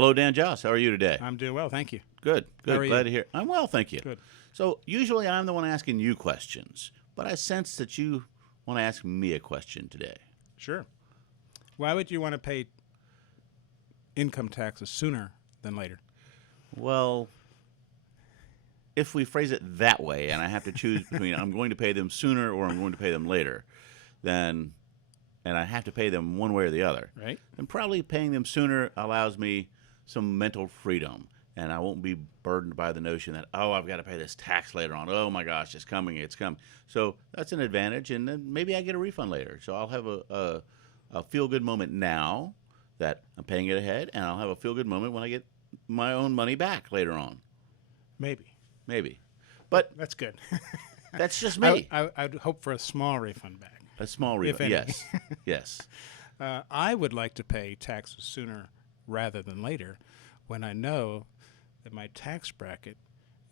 Hello, Dan Joss. How are you today? I'm doing well, thank you. Good. How are Glad you? to hear. I'm well, thank you. Good. So usually I'm the one asking you questions, but I sense that you want to ask me a question today. Sure. Why would you want to pay income taxes sooner than later? Well, if we phrase it that way, and I have to choose between I'm going to pay them sooner or I'm going to pay them later, then, and I have to pay them one way or the other, Right? then probably paying them sooner allows me some mental freedom. And I won't be burdened by the notion that, oh, I've got to pay this tax later on. Oh my gosh, it's coming, it's coming. So that's an advantage, and then maybe I get a refund later. So I'll have a feel-good moment now that I'm paying it ahead, and I'll have a feel-good moment when I get my own money back later on. Maybe. But That's good. that's just me. I'd hope for a small refund back. A small if refund. any. Yes. Yes. I would like to pay taxes sooner rather than later when I know that my tax bracket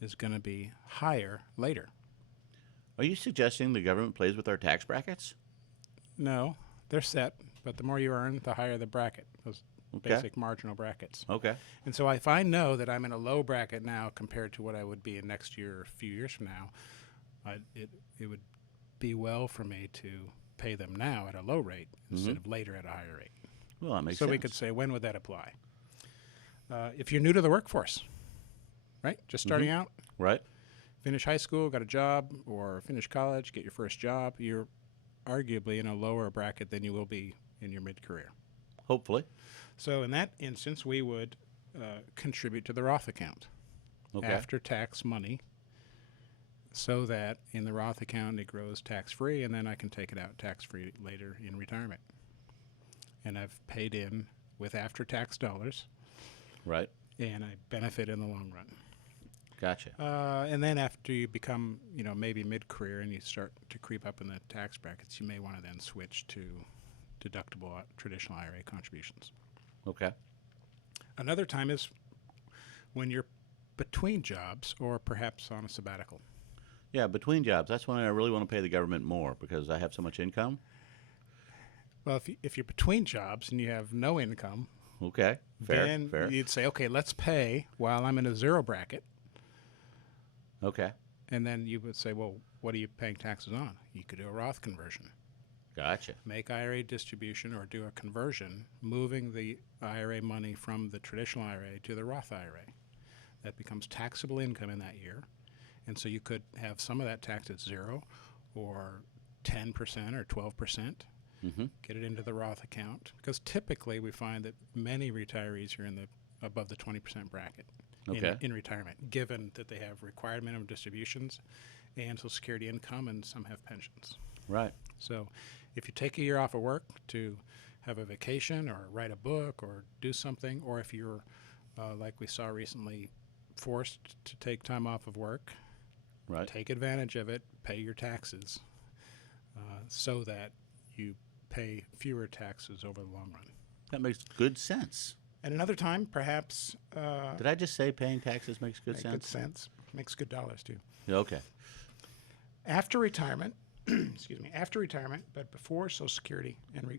is going to be higher later. Are you suggesting the government plays with our tax brackets? No, they're set, but the more you earn, the higher the bracket, those Okay. basic marginal brackets. Okay. And so if I know that I'm in a low bracket now compared to what I would be in next year or a few years from now, it would be well for me to pay them now at a low rate instead of later at a higher rate. Well, that makes So sense. we could say, when would that apply? If you're new to the workforce, right? Just starting out, Right? finish high school, got a job, or finish college, get your first job, you're arguably in a lower bracket than you will be in your mid-career. Hopefully. So in that instance, we would contribute to the Roth account Okay. after tax money so that in the Roth account it grows tax-free, and then I can take it out tax-free later in retirement. And I've paid in with after-tax dollars, Right. and I benefit in the long run. Gotcha. And then after you become, maybe mid-career and you start to creep up in the tax brackets, you may want to then switch to deductible traditional IRA contributions. Okay. Another time is when you're between jobs or perhaps on a sabbatical. Yeah, between jobs, that's when I really want to pay the government more because I have so much income. Well, if you're between jobs and you have no income, Okay. Fair. then Fair. you'd say, okay, let's pay while I'm in a zero bracket. Okay. And then you would say, well, what are you paying taxes on? You could do a Roth conversion. Gotcha. Make IRA distribution or do a conversion, moving the IRA money from the traditional IRA to the Roth IRA. That becomes taxable income in that year. And so you could have some of that taxed at 0 or 10% or 12%. Mm-hmm. Get it into the Roth account, because typically we find that many retirees are in the above the 20% bracket Okay. in retirement, given that they have required minimum distributions and Social Security income, and some have pensions. Right. So if you take a year off of work to have a vacation or write a book or do something, or if you're, like we saw recently, forced to take time off of work, Right. take advantage of it, pay your taxes, so that you pay fewer taxes over the long run. That makes good sense. At another time, perhaps Did I just say paying taxes makes good make sense? good sense, makes good dollars too. Yeah, okay. After retirement, excuse me, after retirement, but before Social Security and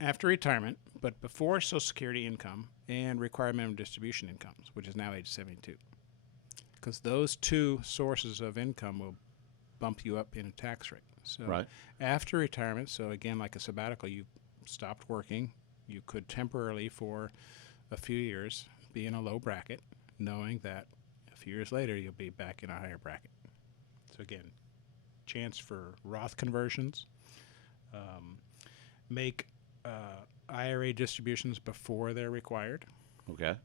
after retirement, but before Social Security income and required minimum distribution incomes, which is now age 72, because those two sources of income will bump you up in a tax rate. So Right. after retirement, so again, like a sabbatical, you stopped working, you could temporarily for a few years be in a low bracket, knowing that a few years later you'll be back in a higher bracket. So again, chance for Roth conversions, make IRA distributions before they're required, Okay.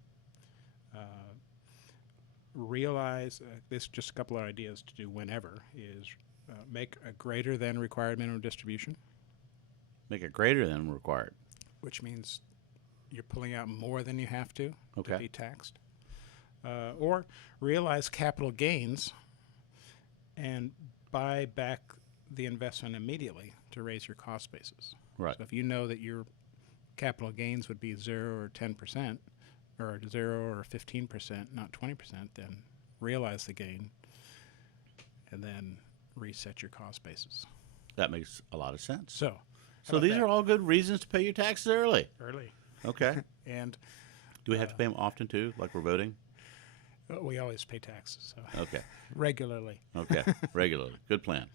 realize, this just a couple of ideas to do whenever, is make a greater than required minimum distribution, Make it greater than required. which means you're pulling out more than you have to Okay. be taxed. Or realize capital gains and buy back the investment immediately to raise your cost basis. Right. So if you know that your capital gains would be 0 or 10%, or 0 or 15%, not 20%, then realize the gain and then reset your cost basis. That makes a lot of sense. So So about these that? are all good reasons to pay your taxes early. Early. Okay. And Do we have to pay them often too, like we're voting? we always pay taxes, so Okay. regularly. Okay. Regularly. Good plan.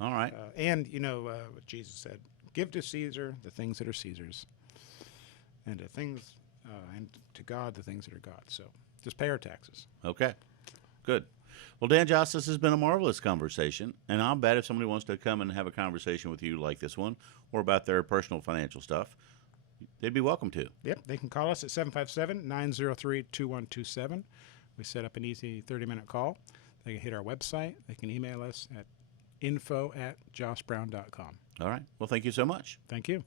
All right. And what Jesus said: "Give to Caesar the things that are Caesar's, and and to God the things that are God's." So just pay our taxes. Okay. Good. Well, Dan Joss, this has been a marvelous conversation, and I'll bet if somebody wants to come and have a conversation with you like this one, or about their personal financial stuff, they'd be welcome to. Yep, they can call us at 757-903-2127. We set up an easy 30-minute call. They can hit our website. They can email us at info@jossbrown.com. All right. Well, thank you so much. Thank you.